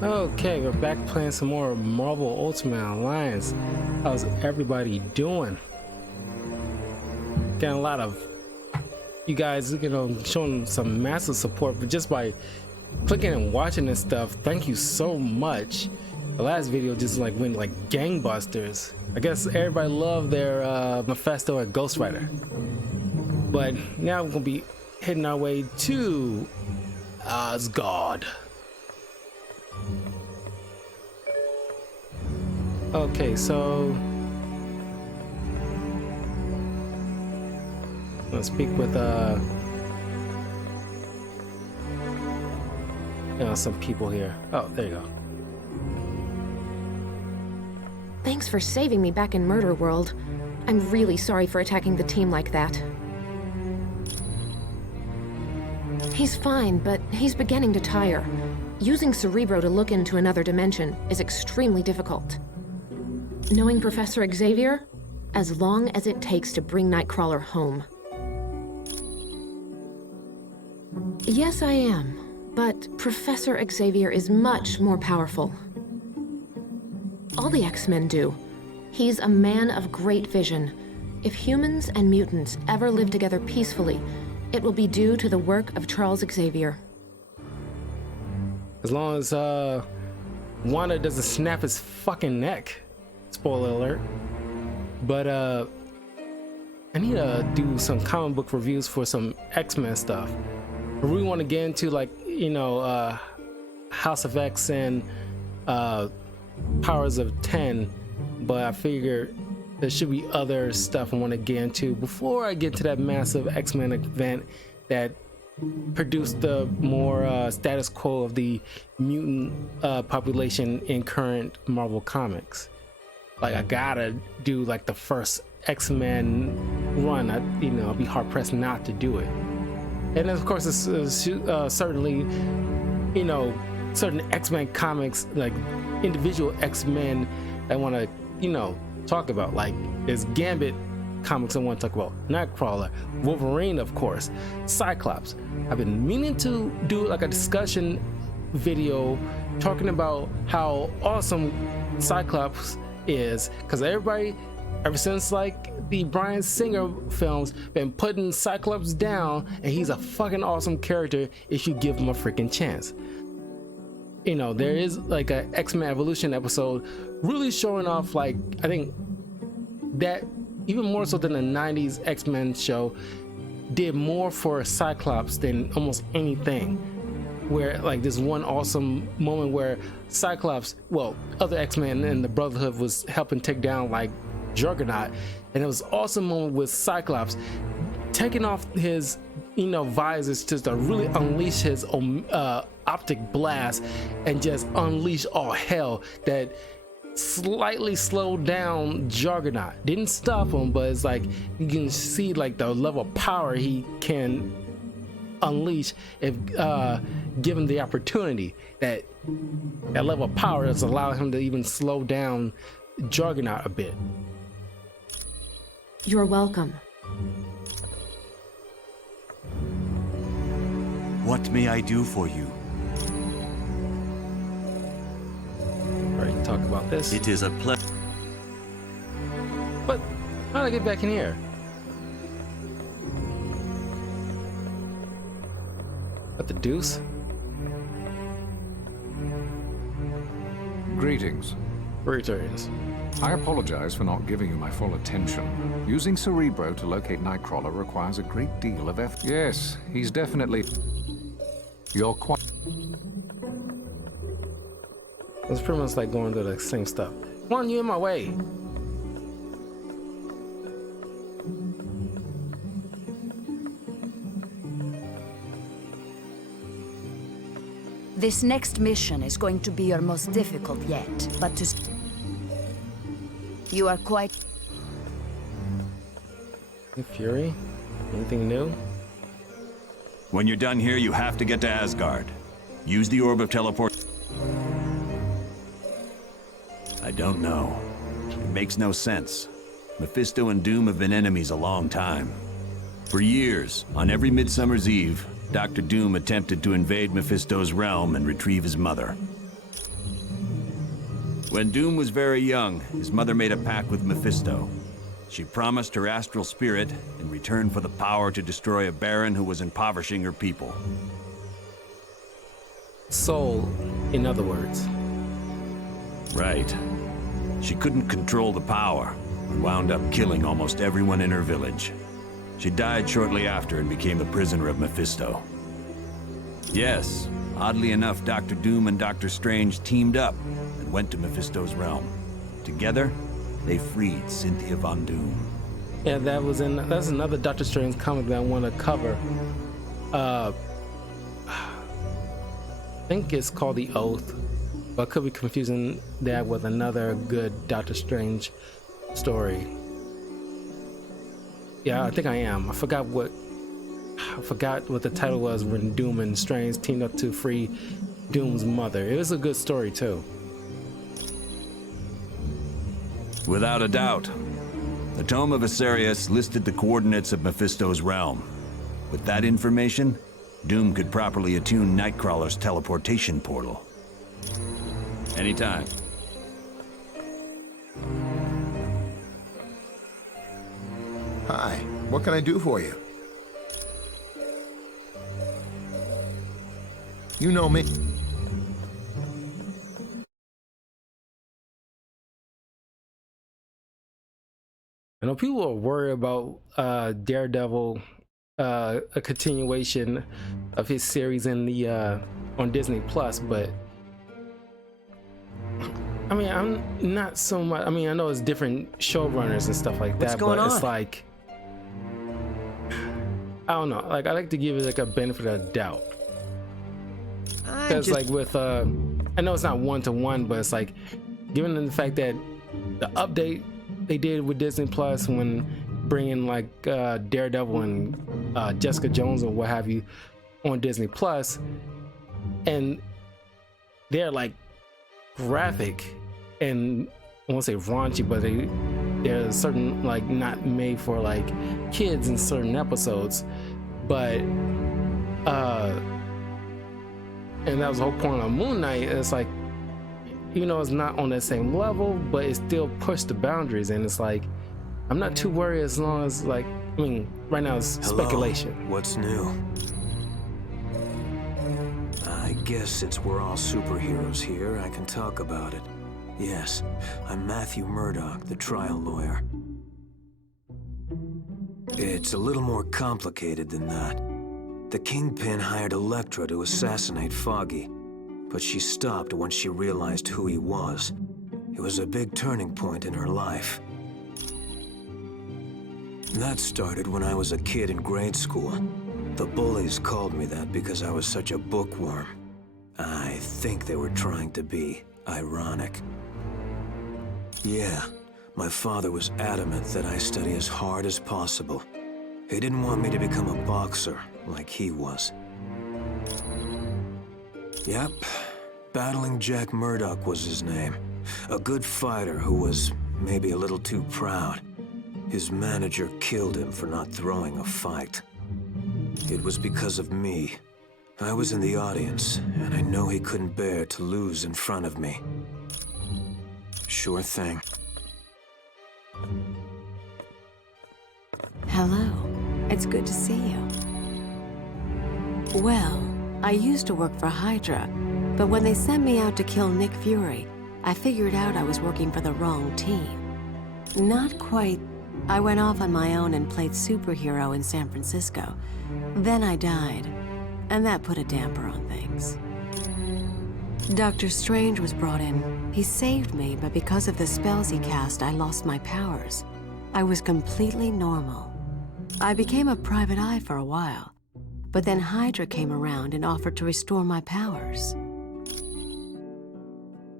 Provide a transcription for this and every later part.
Okay, we're back playing some more Marvel Ultimate Alliance. How's everybody doing? Getting a lot of you guys, showing some massive support, but just by clicking and watching this stuff, thank you so much. The last video just went like gangbusters. I guess everybody loved their Mephisto and Ghost Rider. But now we're gonna be heading our way to Asgard. Okay, so let's speak with some people here. Oh, there you go. Thanks for saving me back in Murder World. I'm really sorry for attacking the team like that. He's fine, but he's beginning to tire. Using Cerebro to look into another dimension is extremely difficult. Knowing Professor Xavier? As long as it takes to bring Nightcrawler home. Yes, I am. But Professor Xavier is much more powerful. All the X-Men do. He's a man of great vision. If humans and mutants ever live together peacefully, it will be due to the work of Charles Xavier. As long as Wanda doesn't snap his fucking neck. Spoiler alert. But I need to do some comic book reviews for some X-Men stuff. I really want to get into House of X and Powers of 10, but I figure there should be other stuff I want to get into before I get to that massive X-Men event that produced the more status quo of the mutant population in current Marvel comics. Like, I gotta do like the first X-Men run. I'll be hard pressed not to do it. And of course, it's certainly, certain X-Men comics, like individual X-Men I want to, talk about. Like, there's Gambit comics I want to talk about, Nightcrawler, Wolverine, of course, Cyclops. I've been meaning to do like a discussion video talking about how awesome Cyclops is, because everybody, ever since like the Bryan Singer films, been putting Cyclops down, and he's a fucking awesome character if you give him a freaking chance. There is like a X-Men Evolution episode really showing off, like, I think that even more so than the 90s X-Men show did more for Cyclops than almost anything. Where like this one awesome moment where Cyclops, well, other X-Men and the Brotherhood was helping take down like Juggernaut, and it was an awesome moment with Cyclops taking off his visors just to really unleash his optic blast and just unleash all hell that slightly slowed down Juggernaut. Didn't stop him, but it's like you can see like the level of power he can unleash if given the opportunity. That level of power has allowed him to even slow down Juggernaut a bit. You're welcome. What may I do for you? Alright, talk about this. It is a pleasure. But how did I get back in here? What the deuce? Greetings. Greetings. I apologize for not giving you my full attention. Using Cerebro to locate Nightcrawler requires a great deal of effort. Yes, he's definitely... You're quite... It's pretty much like going through the same stuff. Come on, you in my way. This next mission is going to be your most difficult yet, but you are quite... Hey, Fury? Anything new? When you're done here, you have to get to Asgard. Use the orb of teleport. I don't know. It makes no sense. Mephisto and Doom have been enemies a long time. For years, on every Midsummer's Eve, Dr. Doom attempted to invade Mephisto's realm and retrieve his mother. When Doom was very young, his mother made a pact with Mephisto. She promised her astral spirit in return for the power to destroy a baron who was impoverishing her people. Soul, in other words. Right. She couldn't control the power and wound up killing almost everyone in her village. She died shortly after and became a prisoner of Mephisto. Yes, oddly enough, Dr. Doom and Dr. Strange teamed up and went to Mephisto's realm. Together, they freed Cynthia Von Doom. Yeah, that's another Doctor Strange comic that I want to cover. I think it's called The Oath, but I could be confusing that with another good Doctor Strange story. Yeah, I think I am. I forgot what the title was when Doom and Strange teamed up to free Doom's mother. It was a good story too. Without a doubt. The Tome of Asarius listed the coordinates of Mephisto's realm. With that information, Doom could properly attune Nightcrawler's teleportation portal. Anytime. Hi, what can I do for you? You know me. I know people are worried about Daredevil, a continuation of his series in the on Disney Plus, but I mean, I'm not so much. I mean, I know it's different showrunners and stuff like that, but it's like, I don't know. Like, I like to give it like a benefit of the doubt, because like with I know it's not one-to-one, but it's like, given the fact that the update they did with Disney Plus when bringing like Daredevil and Jessica Jones or what have you on Disney Plus, and they're like graphic and I won't say raunchy, but they're certain like not made for like kids in certain episodes, but and that was the whole point of Moon Knight. It's like, you know, it's not on that same level, but it still pushed the boundaries, and it's like, I'm not too worried as long as, like, I mean, right now it's speculation. What's new? I guess since we're all superheroes here, I can talk about it. Yes, I'm Matthew Murdock, the trial lawyer. It's a little more complicated than that. The Kingpin hired Elektra to assassinate Foggy, but she stopped once she realized who he was. It was a big turning point in her life. That started when I was a kid in grade school. The bullies called me that because I was such a bookworm. I think they were trying to be ironic. Yeah, my father was adamant that I study as hard as possible. He didn't want me to become a boxer like he was. Yep, Battling Jack Murdock was his name. A good fighter who was maybe a little too proud. His manager killed him for not throwing a fight. It was because of me. I was in the audience, and I know he couldn't bear to lose in front of me. Sure thing. Hello. It's good to see you. Well, I used to work for Hydra, but when they sent me out to kill Nick Fury, I figured out I was working for the wrong team. Not quite. I went off on my own and played superhero in San Francisco. Then I died, and that put a damper on things. Doctor Strange was brought in. He saved me, but because of the spells he cast, I lost my powers. I was completely normal. I became a private eye for a while, but then Hydra came around and offered to restore my powers.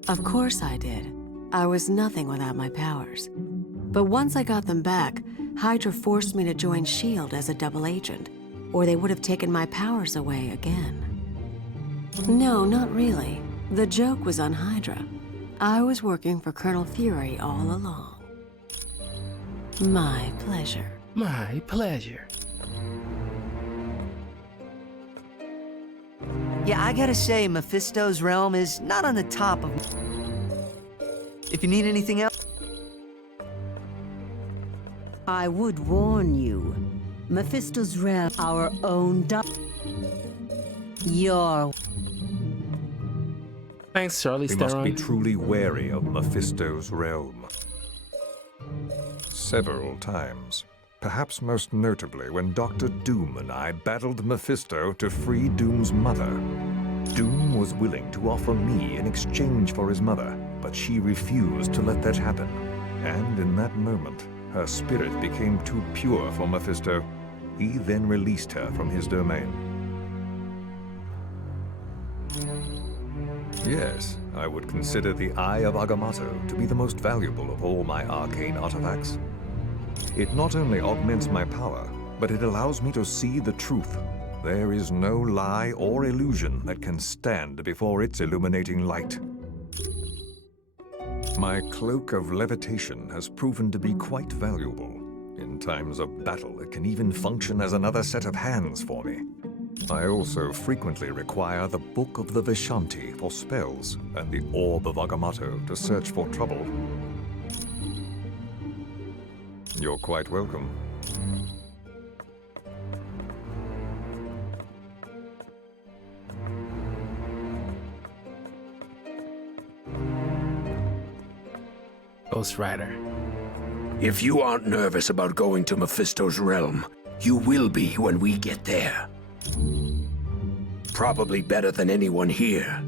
Of course I did. I was nothing without my powers. But once I got them back, Hydra forced me to join S.H.I.E.L.D. as a double agent, or they would have taken my powers away again. No, not really. The joke was on Hydra. I was working for Colonel Fury all along. My pleasure. My pleasure. Yeah, I gotta say, Mephisto's realm is not on the top of... If you need anything else... I would warn you. Mephisto's realm, our own Your... Thanks, Charlie We must be Theron. truly wary of Mephisto's realm. Several times. Perhaps most notably when Dr. Doom and I battled Mephisto to free Doom's mother. Doom was willing to offer me in exchange for his mother, but she refused to let that happen. And in that moment, her spirit became too pure for Mephisto. He then released her from his domain. Yes, I would consider the Eye of Agamotto to be the most valuable of all my arcane artifacts. It not only augments my power, but it allows me to see the truth. There is no lie or illusion that can stand before its illuminating light. My cloak of levitation has proven to be quite valuable. In times of battle, it can even function as another set of hands for me. I also frequently require the Book of the Vishanti for spells and the Orb of Agamotto to search for trouble. You're quite welcome. Ghost Rider. If you aren't nervous about going to Mephisto's realm, you will be when we get there. Probably better than anyone here.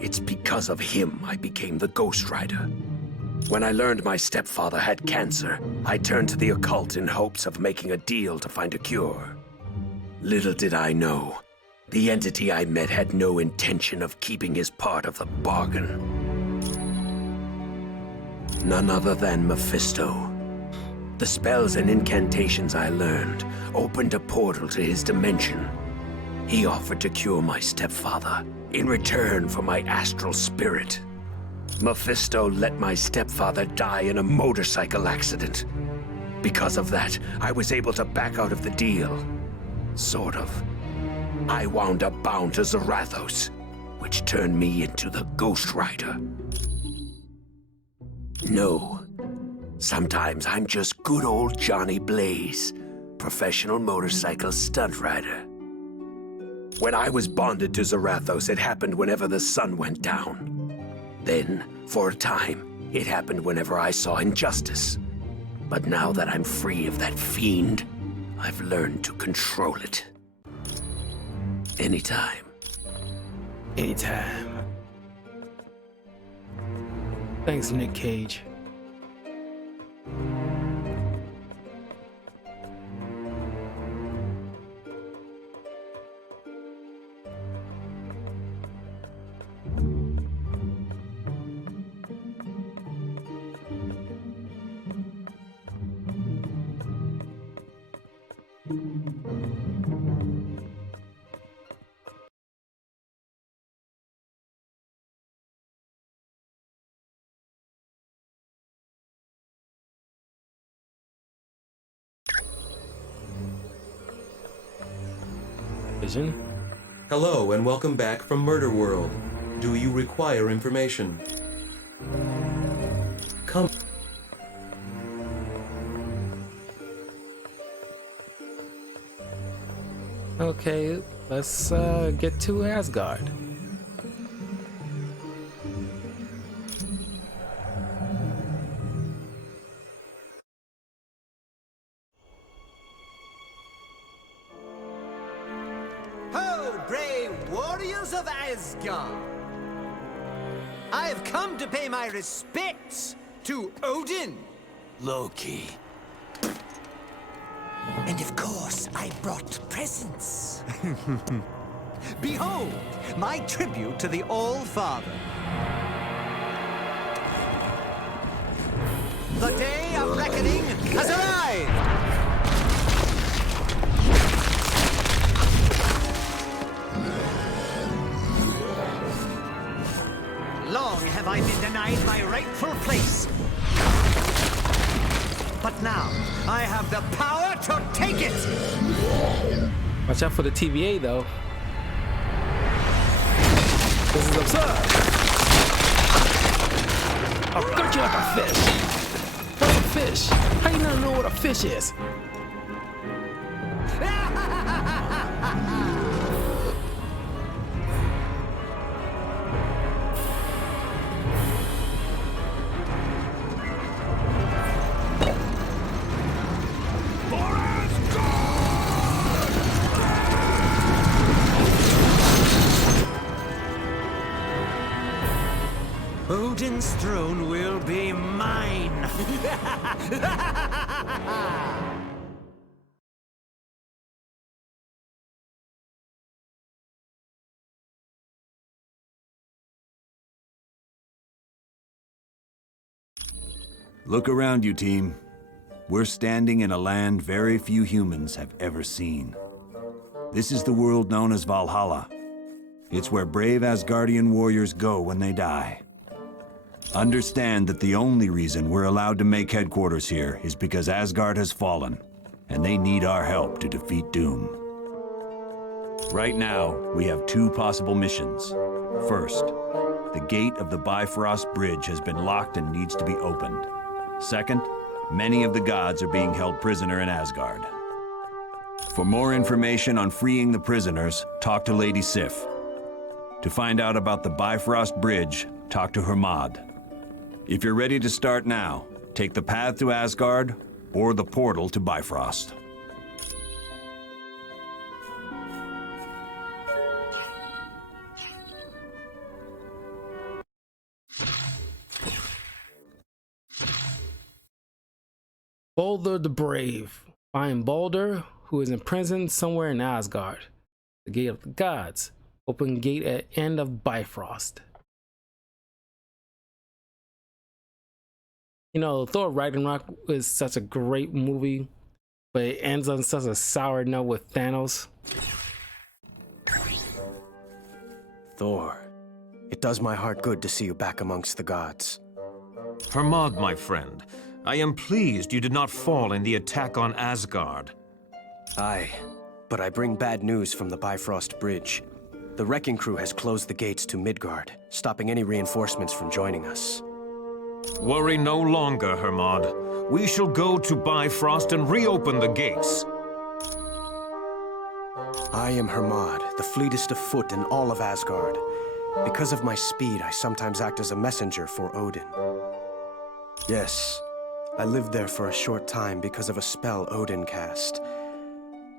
It's because of him I became the Ghost Rider. When I learned my stepfather had cancer, I turned to the occult in hopes of making a deal to find a cure. Little did I know, the entity I met had no intention of keeping his part of the bargain. None other than Mephisto. The spells and incantations I learned opened a portal to his dimension. He offered to cure my stepfather in return for my astral spirit. Mephisto let my stepfather die in a motorcycle accident. Because of that, I was able to back out of the deal. Sort of. I wound up bound to Zarathos, which turned me into the Ghost Rider. No. Sometimes I'm just good old Johnny Blaze, professional motorcycle stunt rider. When I was bonded to Zarathos, it happened whenever the sun went down. Then, for a time, it happened whenever I saw injustice. But now that I'm free of that fiend, I've learned to control it. Anytime. Anytime. Thanks, Nick Cage. Vision. Hello and welcome back from Murder World. Do you require information? Come. Okay, let's get to Asgard. Ho, brave warriors of Asgard! I have come to pay my respects to Odin. Loki. And of course, I brought presents. Behold, my tribute to the All-Father. The day of reckoning has arrived! Long have I been denied my rightful place. But now, I have the power to take it! Watch out for the TVA, though. This is absurd. I'll gut you like a fish. What's a fish? How you not know what a fish is? Odin's throne will be mine! Look around you, team. We're standing in a land very few humans have ever seen. This is the world known as Valhalla. It's where brave Asgardian warriors go when they die. Understand that the only reason we're allowed to make headquarters here is because Asgard has fallen, and they need our help to defeat Doom. Right now, we have two possible missions. First, the gate of the Bifrost Bridge has been locked and needs to be opened. Second, many of the gods are being held prisoner in Asgard. For more information on freeing the prisoners, talk to Lady Sif. To find out about the Bifrost Bridge, talk to Hermod. If you're ready to start now, take the path to Asgard or the portal to Bifrost. Balder the Brave. Find Balder, who is imprisoned somewhere in Asgard. The Gate of the Gods. Open gate at end of Bifrost. You know, Thor Ragnarok is such a great movie, but it ends on such a sour note with Thanos. Thor, it does my heart good to see you back amongst the gods. Hermod, my friend, I am pleased you did not fall in the attack on Asgard. Aye, but I bring bad news from the Bifrost Bridge. The wrecking crew has closed the gates to Midgard, stopping any reinforcements from joining us. Worry no longer, Hermod. We shall go to Bifrost and reopen the gates. I am Hermod, the fleetest of foot in all of Asgard. Because of my speed, I sometimes act as a messenger for Odin. Yes, I lived there for a short time because of a spell Odin cast.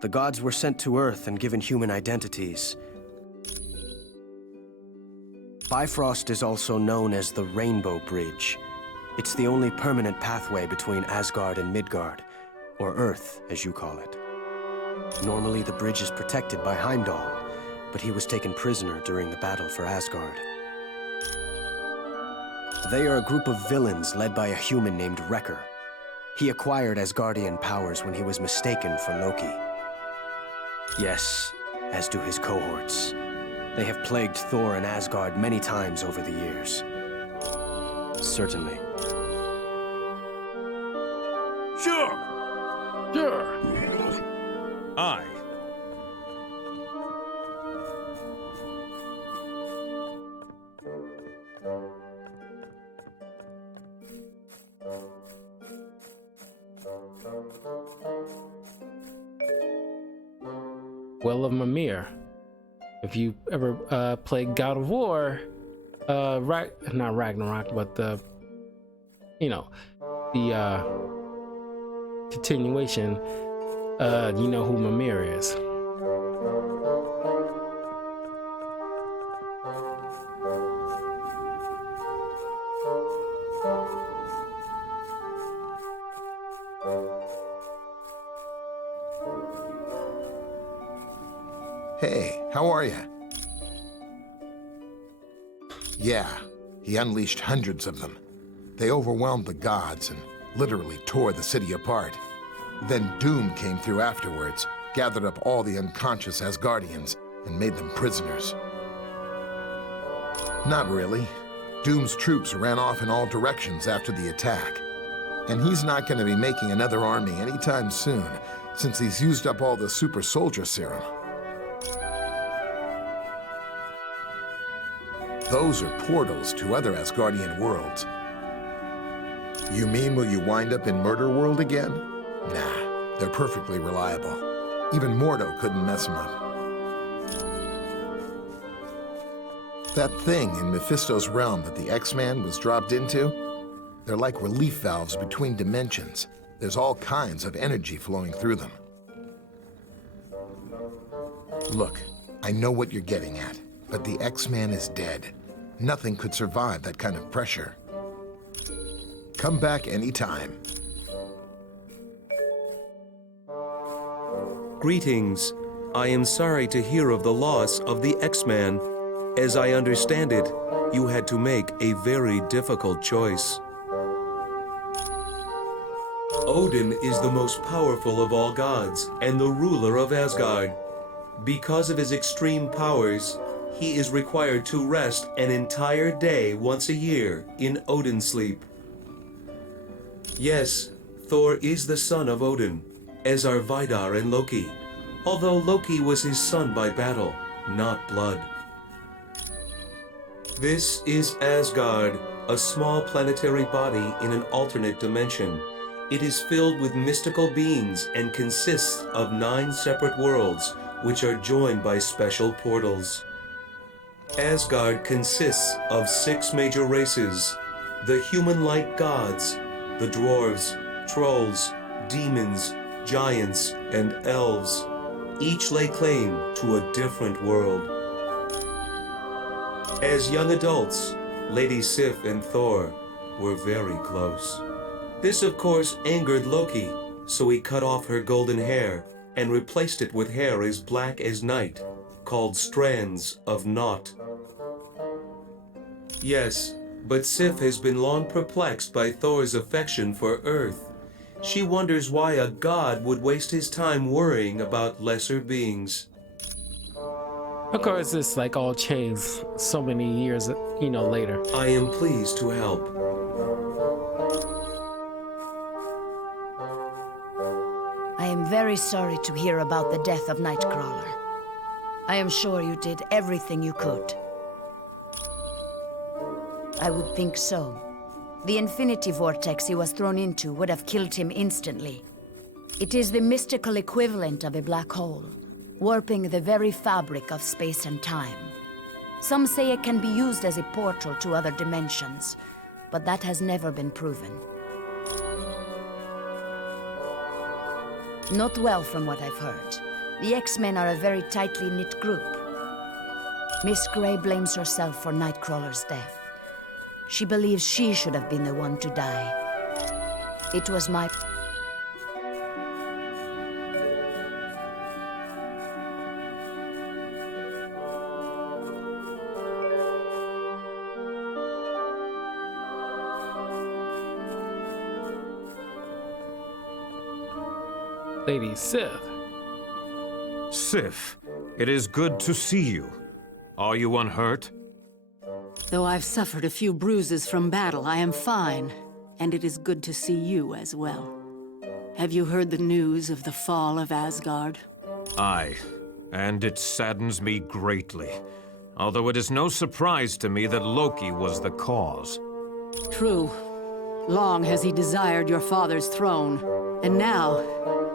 The gods were sent to Earth and given human identities. Bifrost is also known as the Rainbow Bridge. It's the only permanent pathway between Asgard and Midgard, or Earth, as you call it. Normally, the bridge is protected by Heimdall, but he was taken prisoner during the battle for Asgard. They are a group of villains led by a human named Wrecker. He acquired Asgardian powers when he was mistaken for Loki. Yes, as do his cohorts. They have plagued Thor and Asgard many times over the years. Certainly. Sure! Sure! Aye. Well of Mimir. If you ever played God of War, not Ragnarok, but the continuation, you know who Mimir is. Hey, how are you? Yeah, he unleashed hundreds of them. They overwhelmed the gods and literally tore the city apart. Then Doom came through afterwards, gathered up all the unconscious Asgardians, and made them prisoners. Not really. Doom's troops ran off in all directions after the attack. And he's not going to be making another army anytime soon, since he's used up all the super soldier serum. Those are portals to other Asgardian worlds. You mean will you wind up in Murder World again? Nah, they're perfectly reliable. Even Mordo couldn't mess them up. That thing in Mephisto's realm that the X-Man was dropped into, they're like relief valves between dimensions. There's all kinds of energy flowing through them. Look, I know what you're getting at, but the X-Man is dead. Nothing could survive that kind of pressure. Come back anytime. Greetings. I am sorry to hear of the loss of the X-Man. As I understand it, you had to make a very difficult choice. Odin is the most powerful of all gods and the ruler of Asgard. Because of his extreme powers, he is required to rest an entire day once a year in Odin sleep. Yes, Thor is the son of Odin, as are Vidar and Loki, although Loki was his son by battle, not blood. This is Asgard, a small planetary body in an alternate dimension. It is filled with mystical beings and consists of 9 separate worlds, which are joined by special portals. Asgard consists of 6 major races: the human-like gods, the dwarves, trolls, demons, giants, and elves. Each lay claim to a different world. As young adults, Lady Sif and Thor were very close. This, of course, angered Loki, so he cut off her golden hair and replaced it with hair as black as night, called strands of Naught. Yes, but Sif has been long perplexed by Thor's affection for Earth. She wonders why a god would waste his time worrying about lesser beings. Of course, it's like all changed so many years, later. I am pleased to help. I am very sorry to hear about the death of Nightcrawler. I am sure you did everything you could. I would think so. The infinity vortex he was thrown into would have killed him instantly. It is the mystical equivalent of a black hole, warping the very fabric of space and time. Some say it can be used as a portal to other dimensions, but that has never been proven. Not well from what I've heard. The X-Men are a very tightly knit group. Miss Gray blames herself for Nightcrawler's death. She believes she should have been the one to die. It was my... Lady Sif. Sif, it is good to see you. Are you unhurt? Though I've suffered a few bruises from battle, I am fine, and it is good to see you as well. Have you heard the news of the Fall of Asgard? Aye, and it saddens me greatly. Although it is no surprise to me that Loki was the cause. True. Long has he desired your father's throne, and now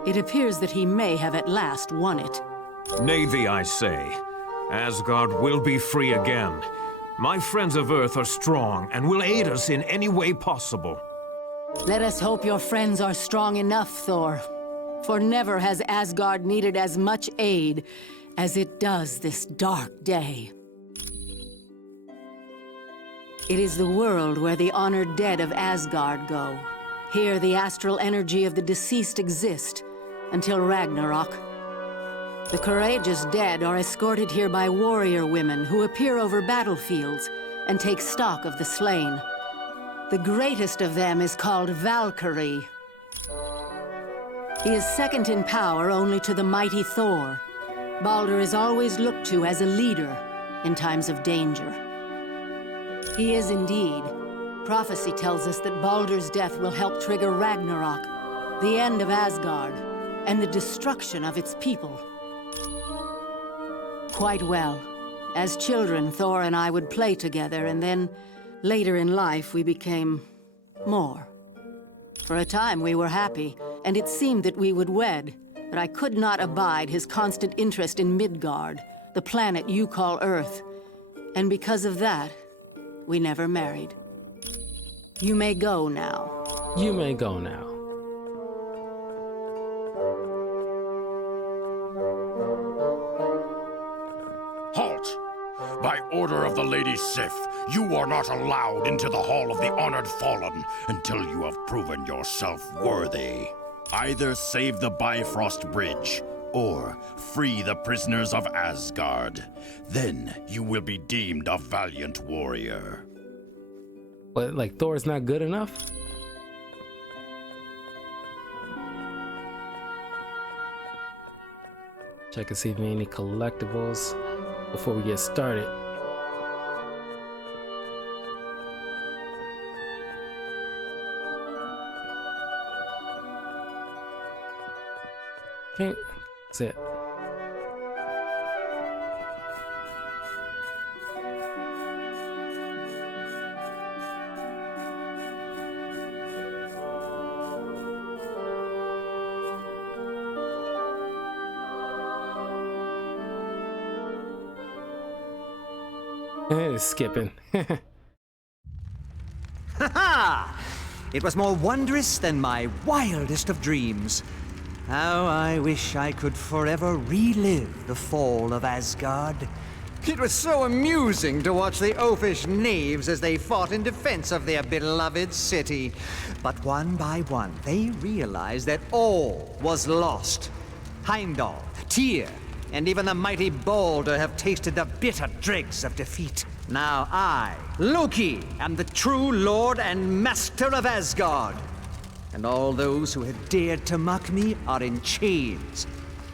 it appears that he may have at last won it. Nay thee, I say. Asgard will be free again. My friends of Earth are strong and will aid us in any way possible. Let us hope your friends are strong enough, Thor. For never has Asgard needed as much aid as it does this dark day. It is the world where the honored dead of Asgard go. Here the astral energy of the deceased exist until Ragnarok. The courageous dead are escorted here by warrior women who appear over battlefields and take stock of the slain. The greatest of them is called Valkyrie. He is second in power only to the mighty Thor. Baldur is always looked to as a leader in times of danger. He is indeed. Prophecy tells us that Baldur's death will help trigger Ragnarok, the end of Asgard, and the destruction of its people. Quite well. As children, Thor and I would play together, and then, later in life, we became more. For a time we were happy, and it seemed that we would wed. But I could not abide his constant interest in Midgard, the planet you call Earth. And because of that, we never married. You may go now. You may go now. Halt! By order of the Lady Sif, you are not allowed into the Hall of the Honored Fallen until you have proven yourself worthy. Either save the Bifrost Bridge, or free the prisoners of Asgard. Then you will be deemed a valiant warrior. But, like, Thor's not good enough? Check and see if we have any collectibles before we get started. Okay, that's it. Skipping. Ha ha! It was more wondrous than my wildest of dreams. How I wish I could forever relive the fall of Asgard. It was so amusing to watch the oafish knaves as they fought in defense of their beloved city. But one by one, they realized that all was lost. Heimdall, Tyr, and even the mighty Balder have tasted the bitter dregs of defeat. Now I, Loki, am the true lord and master of Asgard. And all those who had dared to mock me are in chains,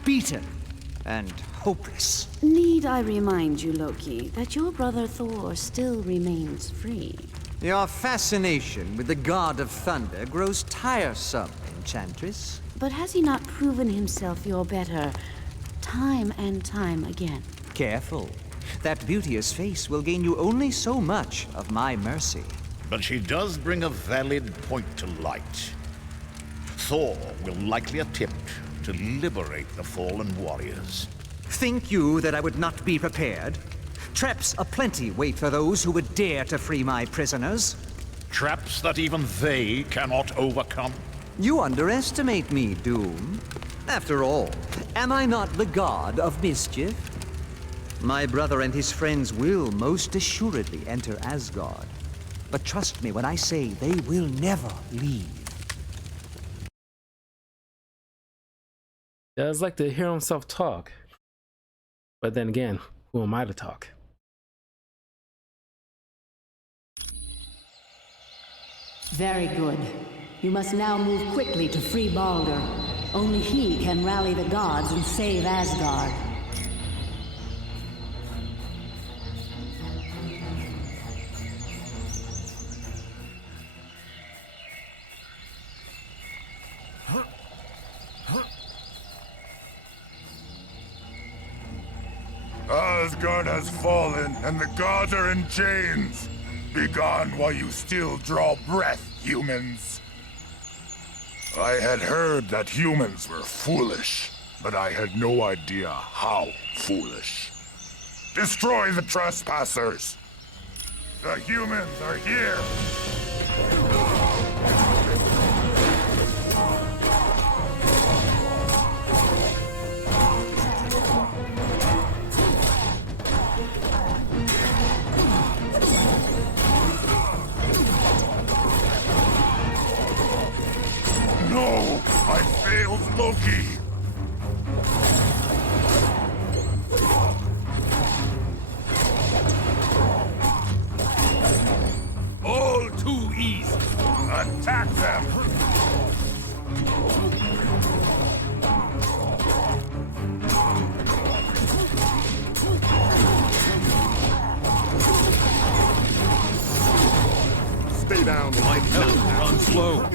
beaten, and hopeless. Need I remind you, Loki, that your brother Thor still remains free? Your fascination with the god of thunder grows tiresome, Enchantress. But has he not proven himself your better time and time again? Careful. That beauteous face will gain you only so much of my mercy. But she does bring a valid point to light. Thor will likely attempt to liberate the fallen warriors. Think you that I would not be prepared? Traps aplenty wait for those who would dare to free my prisoners. Traps that even they cannot overcome? You underestimate me, Doom. After all, am I not the god of mischief? My brother and his friends will most assuredly enter Asgard. But trust me when I say they will never leave. Does like to hear himself talk. But then again, who am I to talk? Very good. You must now move quickly to free Balder. Only he can rally the gods and save Asgard. Asgard has fallen, and the gods are in chains. Be gone while you still draw breath, humans. I had heard that humans were foolish, but I had no idea how foolish. Destroy the trespassers! The humans are here! No! I failed Loki! All too easy! Attack them! Stay down, light help. Run slow.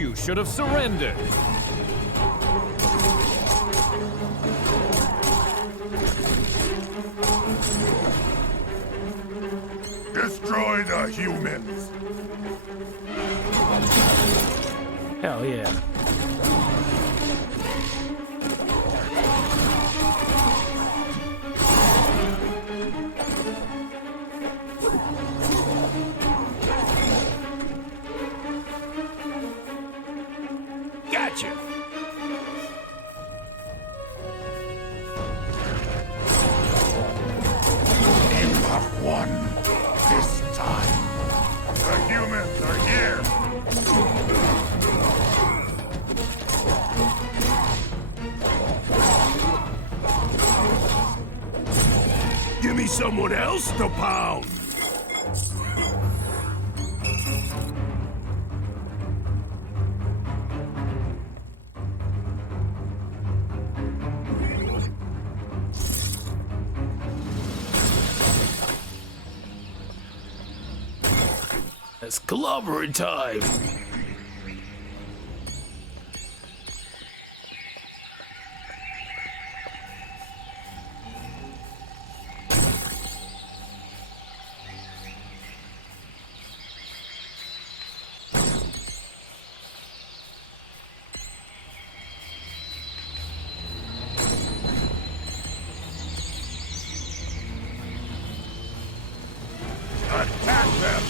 You should have surrendered. Destroy the humans! Hell yeah. Gotcha! You have won this time. The humans are here! Give me someone else to pound! It's clobbering time. Attack them!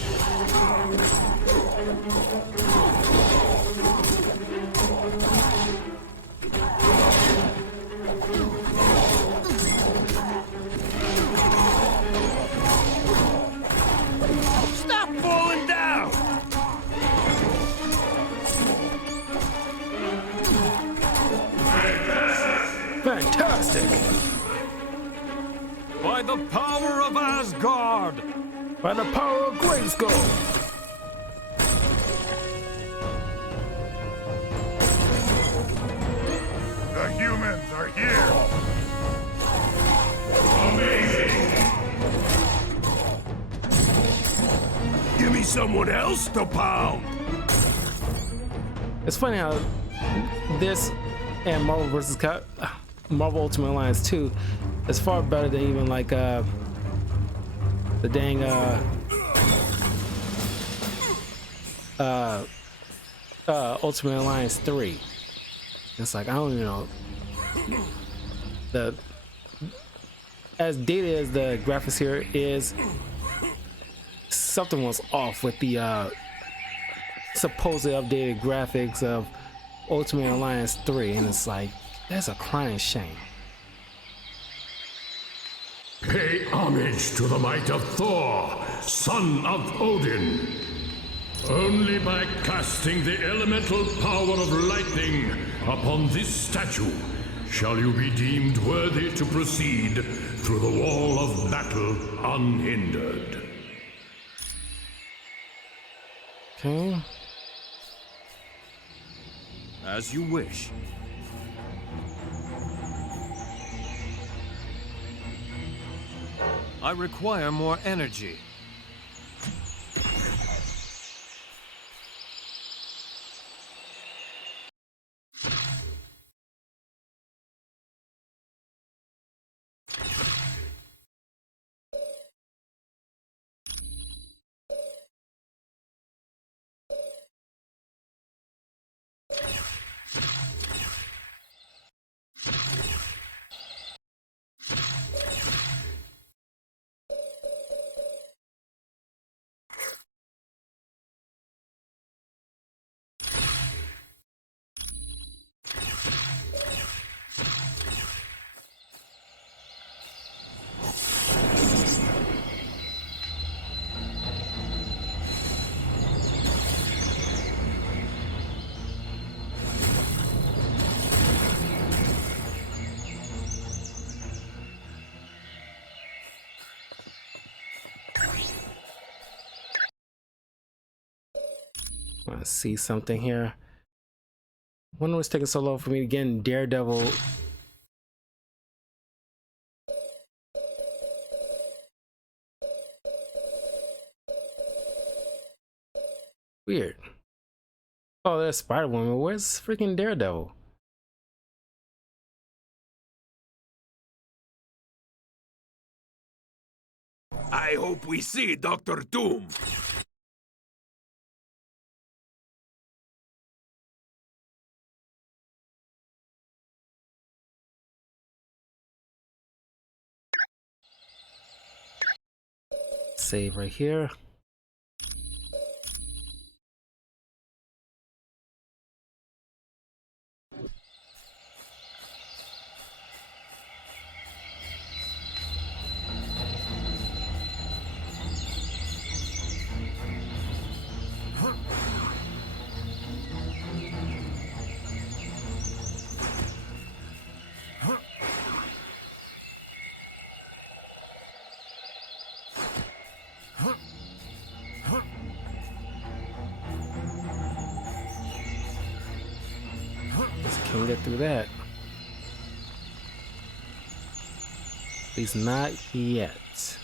Stop falling down! Fantastic! By the power of Asgard! By the power of Grayskull! The humans are here! Give me someone else to pound! It's funny how this and Marvel Ultimate Alliance 2 is far better than even like the dang Ultimate Alliance 3. It's like I don't even know as dated as the graphics here is, something was off with the supposedly updated graphics of Ultimate Alliance 3, and it's like that's a crying shame. Pay homage to the might of Thor, son of Odin. Only by casting the elemental power of lightning upon this statue shall you be deemed worthy to proceed through the wall of battle unhindered. Okay. As you wish. I require more energy. I see something here. Wonder what's taking so long for me to get in Daredevil. Weird. Oh, there's Spider-Woman. Where's freaking Daredevil? I hope we see Dr. Doom. Save right here. Can't get through that. At least not yet.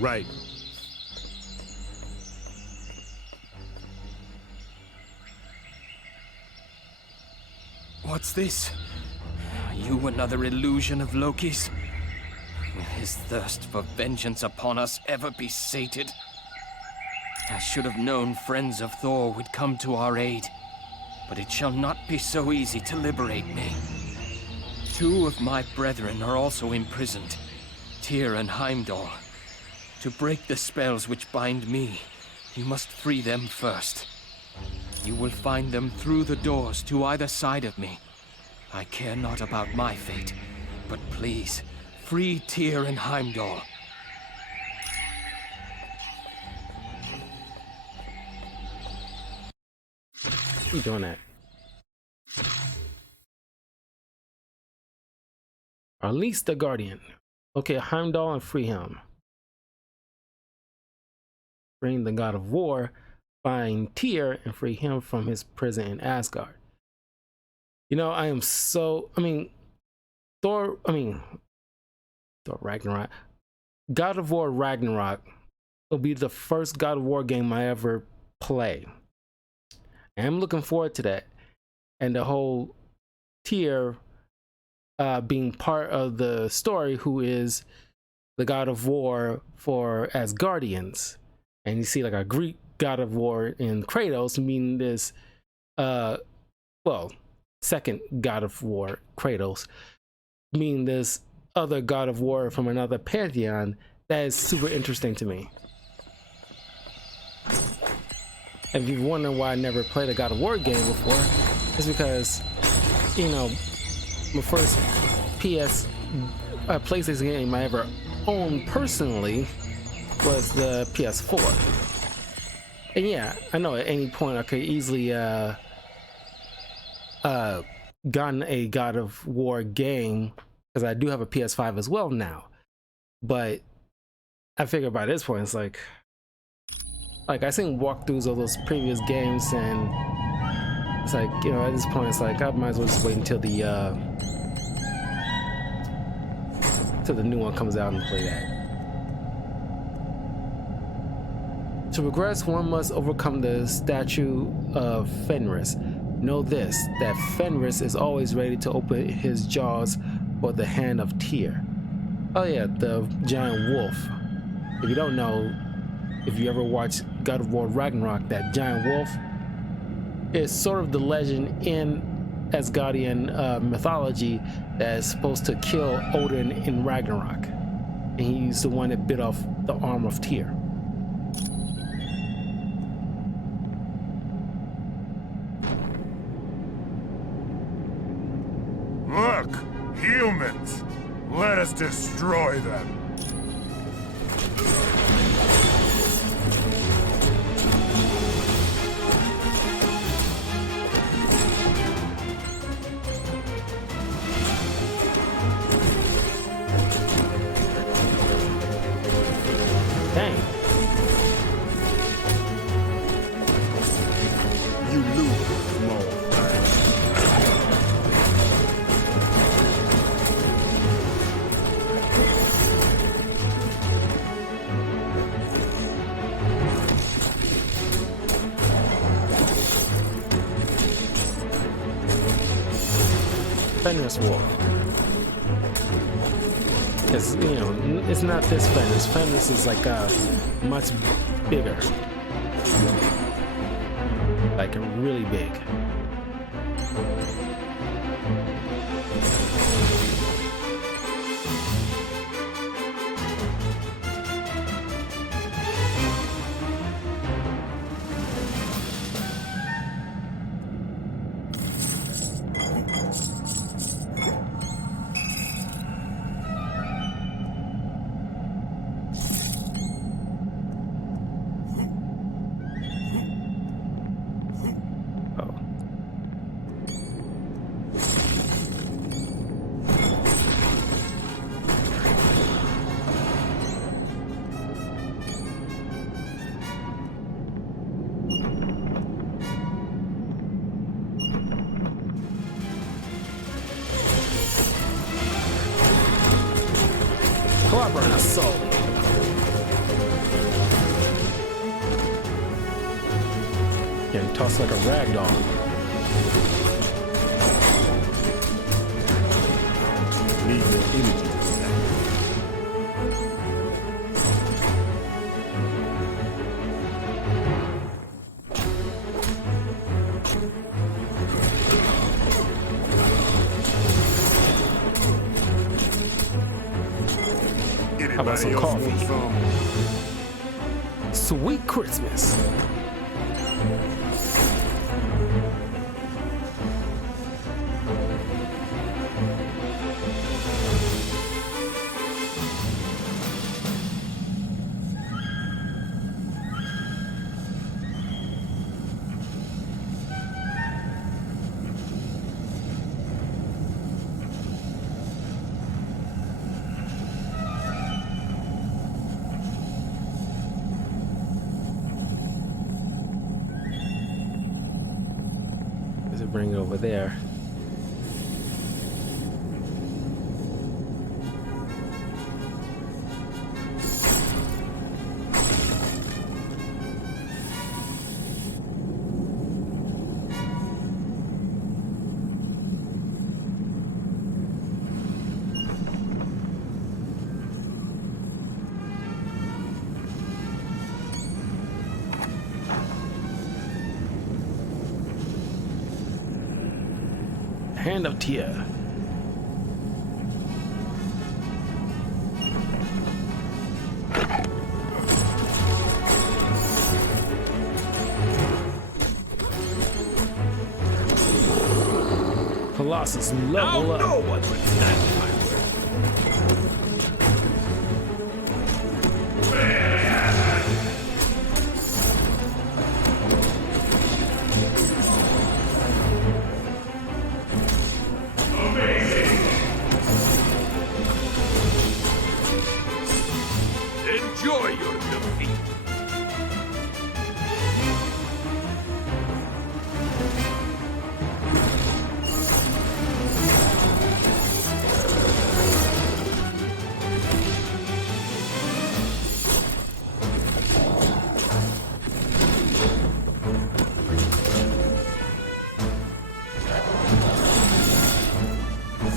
Right. What's this? Are you another illusion of Loki's? Will his thirst for vengeance upon us ever be sated? I should have known friends of Thor would come to our aid, but it shall not be so easy to liberate me. 2 of my brethren are also imprisoned, Tyr and Heimdall. To break the spells which bind me, you must free them first. You will find them through the doors to either side of me. I care not about my fate, but please, free Tyr and Heimdall. You doing that? Or at least the Guardian. Okay, Heimdall and free him. Bring the god of war, find Tyr and free him from his prison in Asgard. You know, Thor Ragnarok. God of War Ragnarok will be the first God of War game I ever play. And I'm looking forward to that. And the whole Tyr being part of the story, who is the God of War for Asgardians. And you see like a Greek God of War in Kratos, meaning this, second God of War, Kratos, meaning this other God of War from another pantheon. That is super interesting to me. And if you're wondering why I never played a God of War game before, it's because, you know, my first PlayStation game I ever owned personally was the PS4. And yeah, I know at any point I could easily gotten a God of War game, because I do have a PS5 as well now. But I figure by this point it's like I seen walkthroughs of those previous games, and it's like, you know, at this point it's like I might as well just wait until the new one comes out and play that. To progress, one must overcome the Statue of Fenris. Know this, that Fenris is always ready to open his jaws for the hand of Tyr. Oh yeah, the giant wolf. If you don't know, if you ever watched God of War Ragnarok, that giant wolf is sort of the legend in Asgardian mythology that is supposed to kill Odin in Ragnarok. And he's the one that bit off the arm of Tyr. Look, humans! Let us destroy them! Dang. You lose, small fry. Fenris wolf. Because, you know, it's not this Fenris. Fenris is like much bigger. Like really big. Clobber assault. Getting tossed like a rag doll. Need the imaging for that. How about some coffee? Sweet Christmas. Bring over there. Hand of Tyr. Colossus level up. No one would stand in my Enjoy your defeat.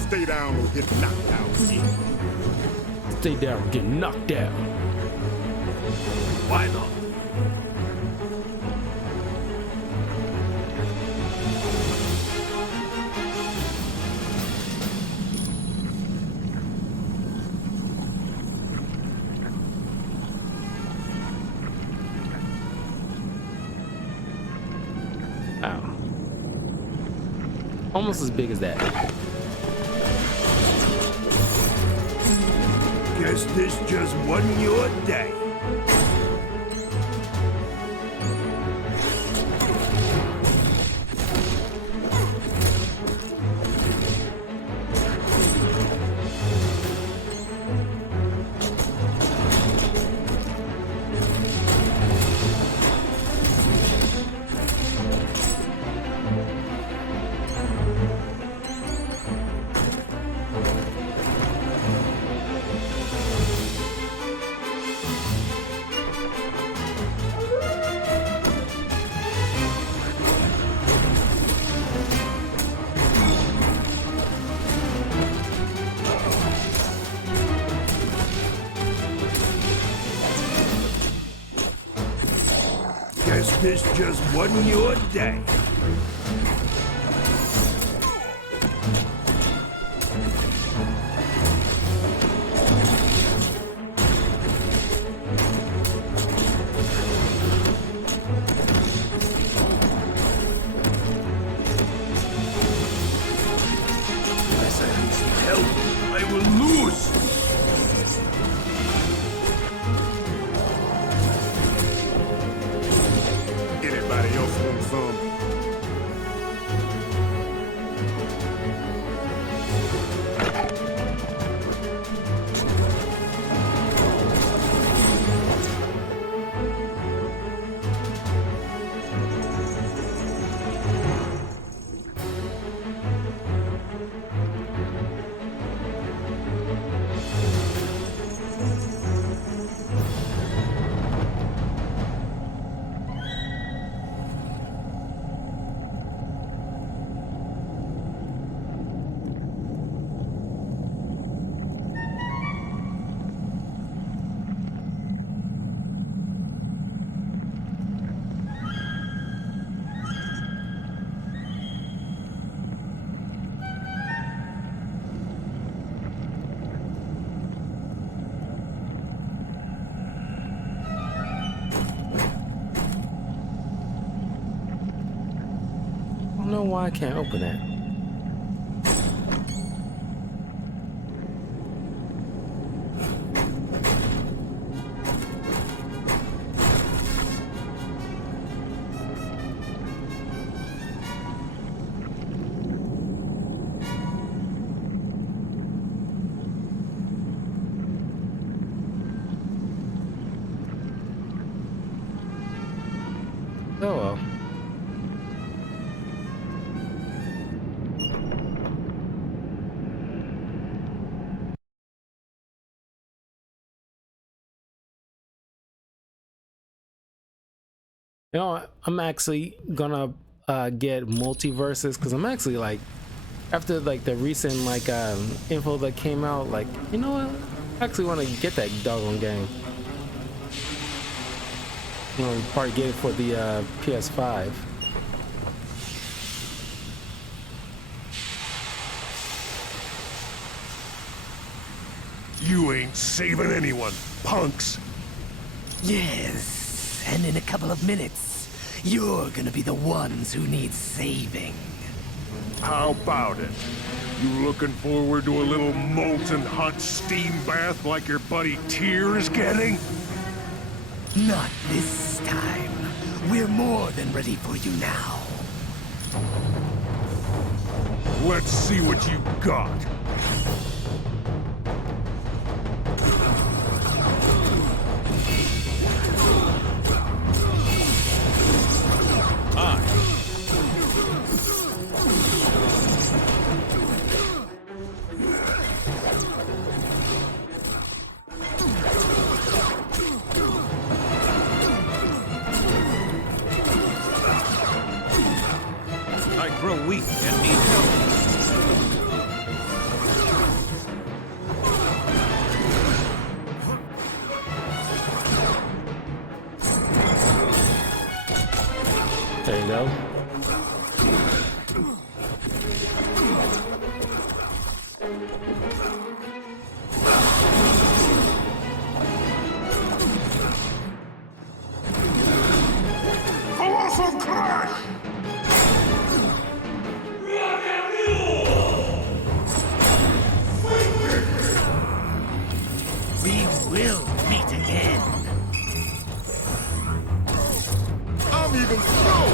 Stay down or get knocked down. Stay down or get knocked down. Why not? Ow. Almost as big as that. Guess this just wasn't your day. Guess this just wasn't your day. Unless I need some help, I will lose. Anybody else want some? I don't know why I can't open that. Oh well. You know, I'm actually gonna get multiverses because I'm actually like, after like the recent like info that came out, like, you know what, I actually want to get that doggone game. You know, probably get it for the PS5. You ain't saving anyone, punks. Yes. And in a couple of minutes, you're gonna be the ones who need saving. How about it? You looking forward to a little molten hot steam bath like your buddy Tyr is getting? Not this time. We're more than ready for you now. Let's see what you got. I grow weak and need help. There you go. Colossal crash! We will meet again. I'm even slow!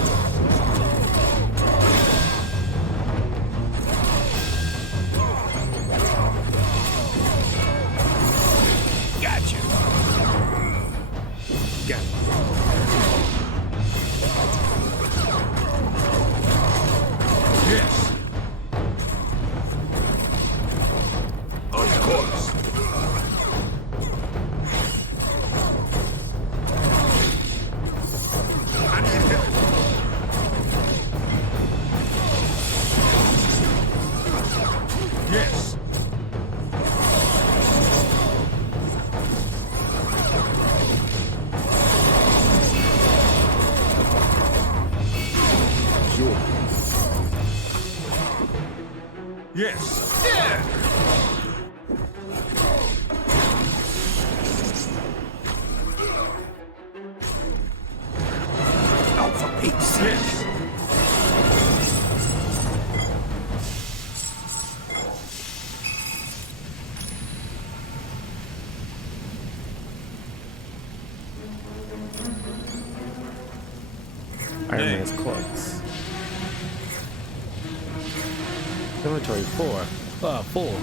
Gotcha. Got it. Yes. Of course. I need help. Yes. Yes. Out for Pete's sake. Iron Man's close. Inventory 4. Full.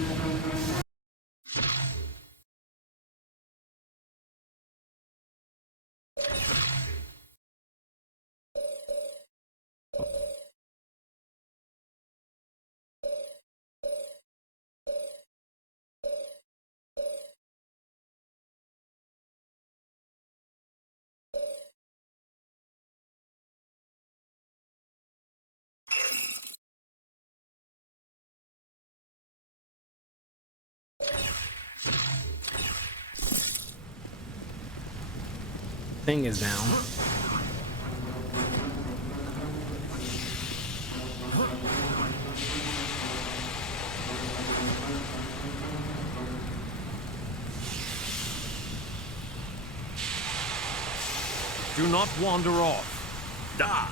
Thing is down. Do not wander off. Da!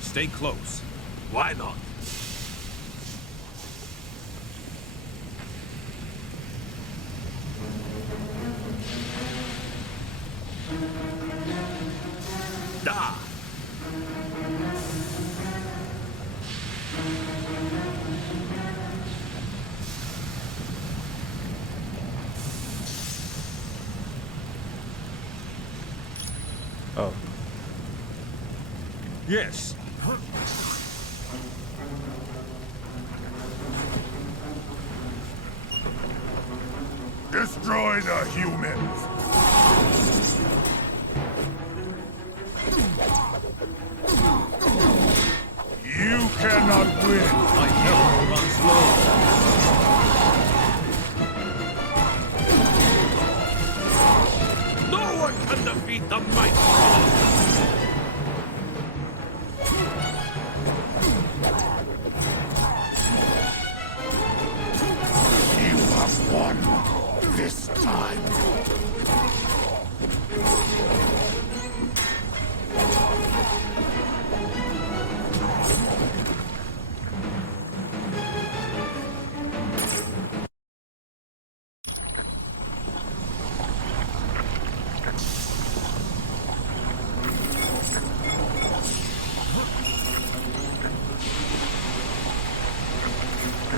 Stay close. Why not? Da! Oh. Yes. Destroy the humans! You cannot win! My hero runs slow. No one can defeat the might! You have won this time.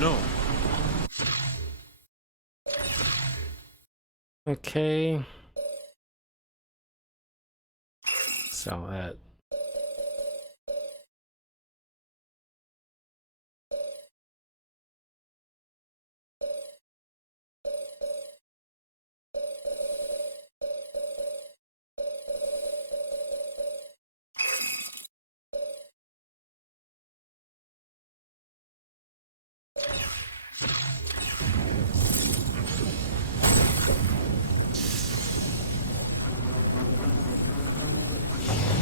No. Okay. Sell that.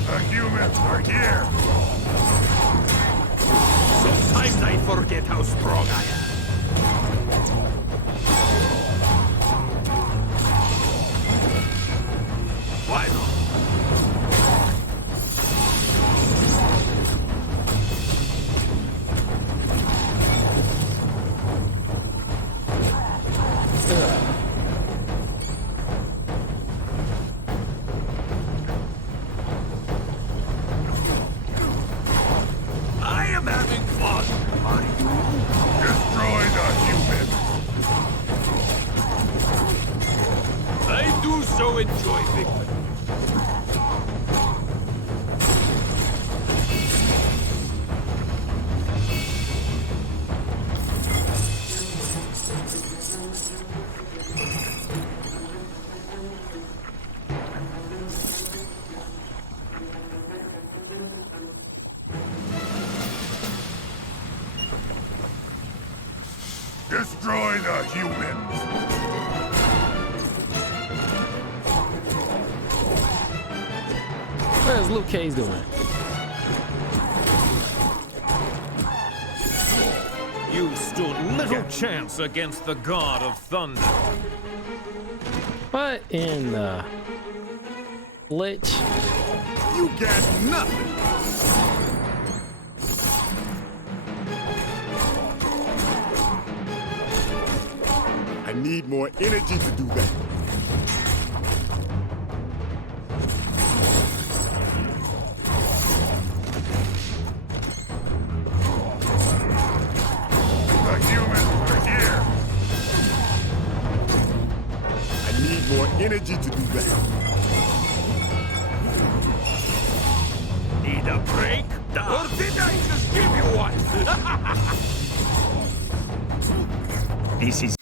The humans are here! Sometimes I forget how strong I am. Why not? I am having fun. Are you? Destroy the humans! I do so enjoy victory. Destroy the humans! What is Luke Cage doing? stood little chance against the god of thunder. What in the glitch? You got nothing. I need more energy to do that. The humans are here. I need more energy to do that. Need a break? Or did I just give you one? This is...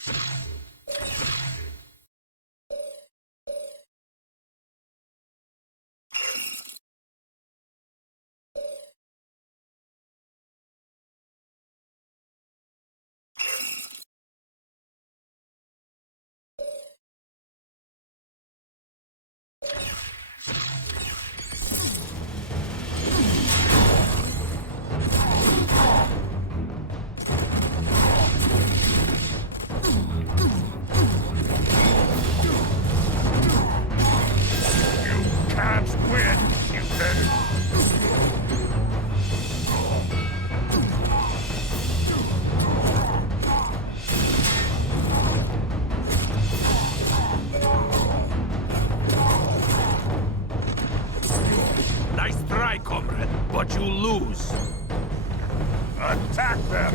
Can't win, human. Nice try, comrade, but you lose. Attack them.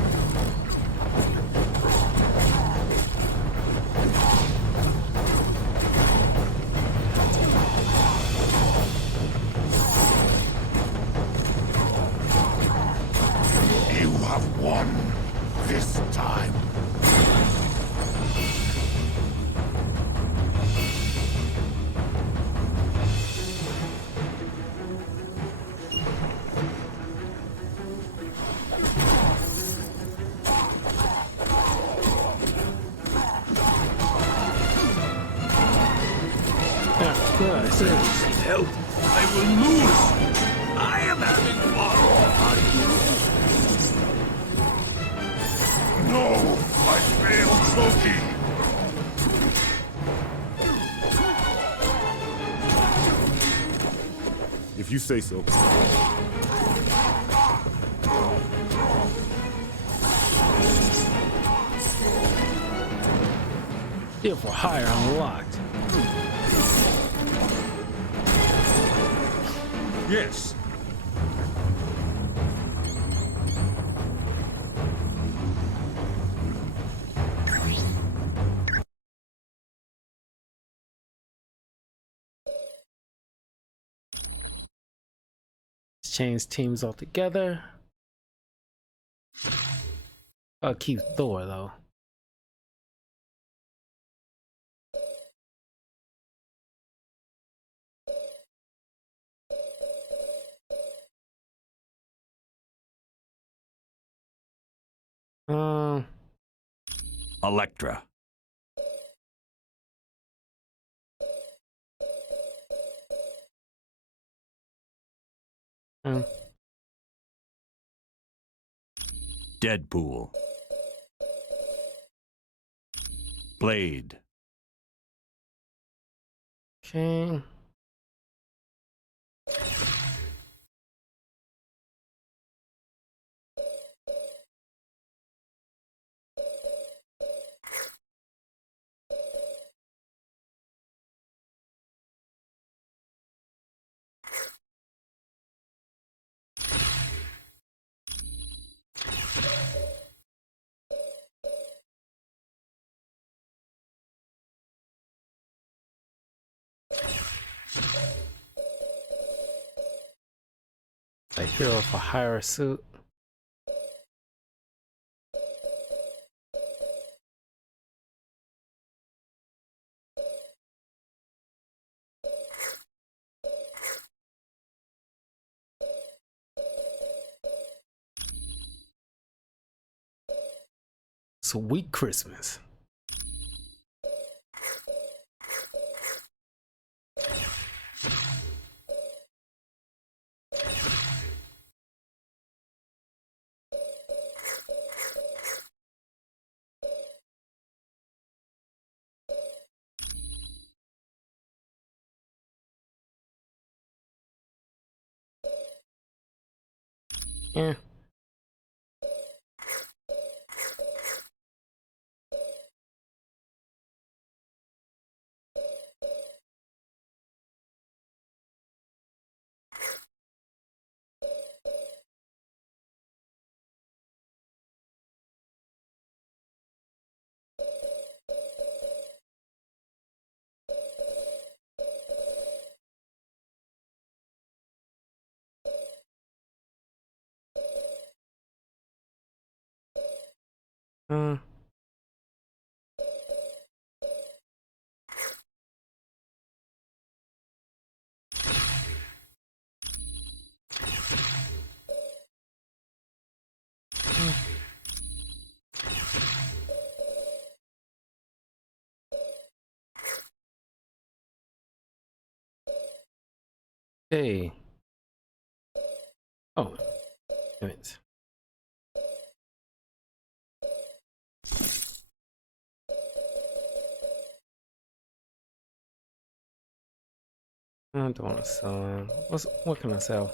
You have won this time. Need help? I will lose. I am having fun. No, I failed Loki. If you say so. Here for hire unlocked. Yes. Let's change teams altogether. I'll keep Thor though. Elektra. Deadpool. Blade. Okay. A hero for hire suit. Sweet Christmas. Yeah. Uh, hey. Oh, damn it. I don't want to sell him. What can I sell?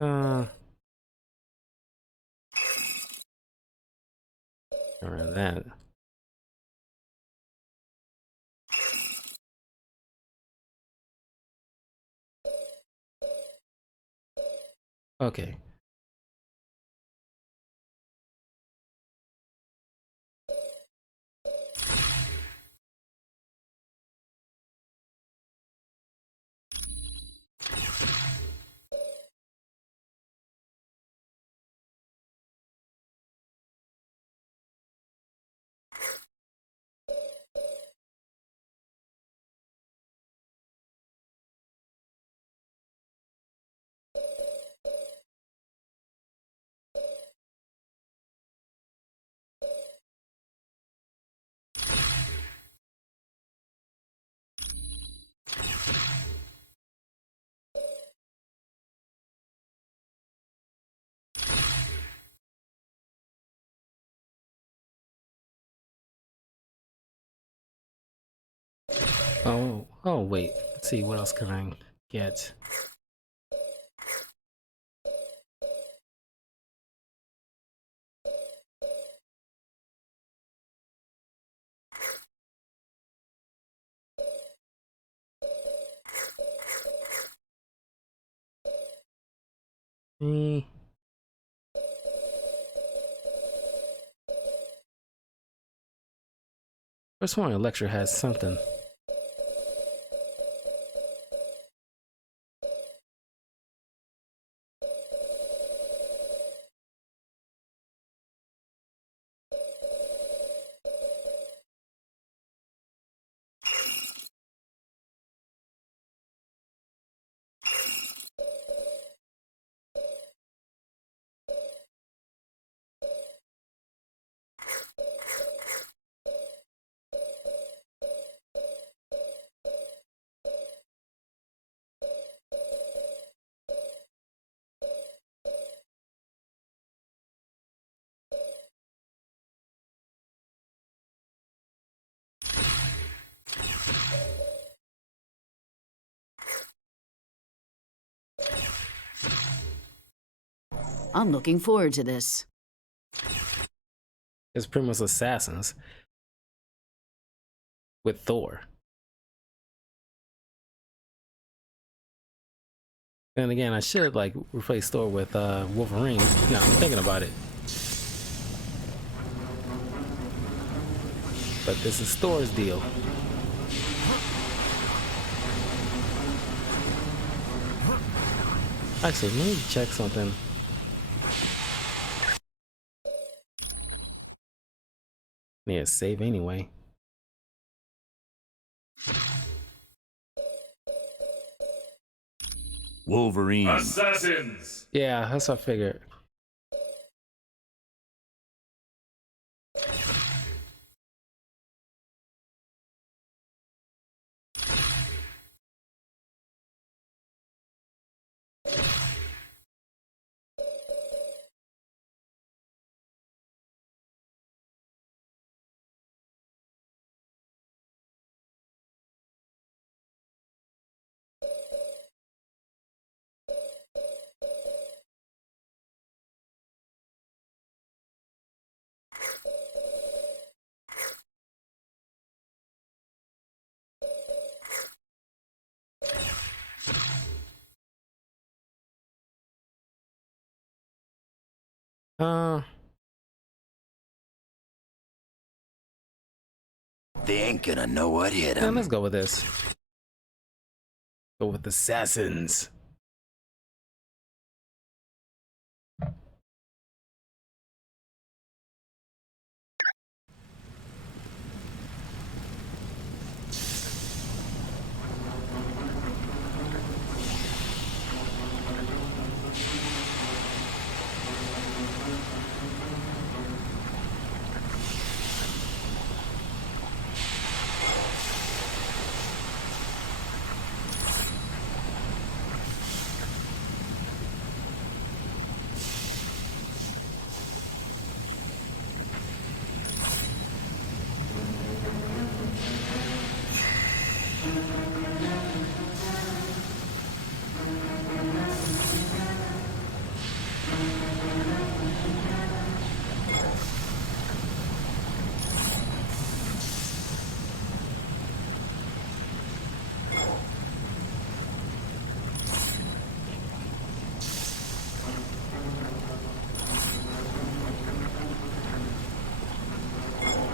Around that. Okay. Oh wait. Let's see, what else can I get? Me. First one lecture has something. I'm looking forward to this. It's pretty much assassins with Thor. Then again, I should like replace Thor with Wolverine. No, I'm thinking about it. But this is Thor's deal. Actually, let me check something. Need to save anyway. Wolverine. Assassins! Yeah, that's what I figured. They ain't gonna know what hit Yeah, them. let's go with this. Go with assassins.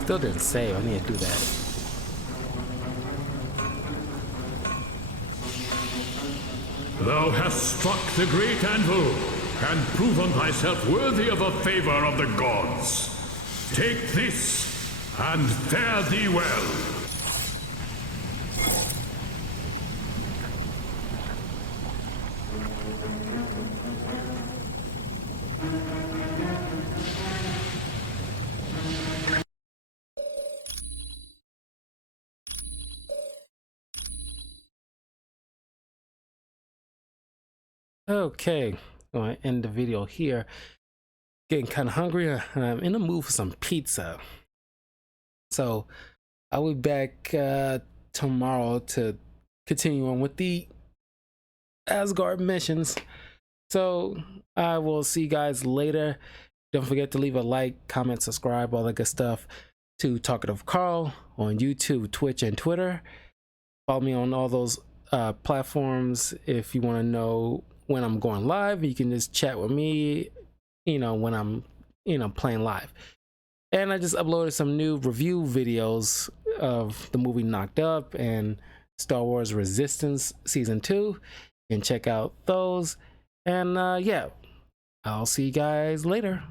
Still didn't save. I need to do that. Thou hast struck the great anvil, and proven thyself worthy of a favor of the gods. Take this, and fare thee well. Okay, I'm gonna end the video here. Getting kind of hungry, and I'm in the mood for some pizza. So I'll be back tomorrow to continue on with the Asgard missions. So I will see you guys later. Don't forget to leave a like, comment, subscribe, all that good stuff to Talkative Carl on YouTube, Twitch, and Twitter. Follow me on all those platforms if you want to know when I'm going live. You can just chat with me, when I'm, playing live. And I just uploaded some new review videos of the movie Knocked Up and Star Wars Resistance Season 2. You can check out those. And yeah, I'll see you guys later.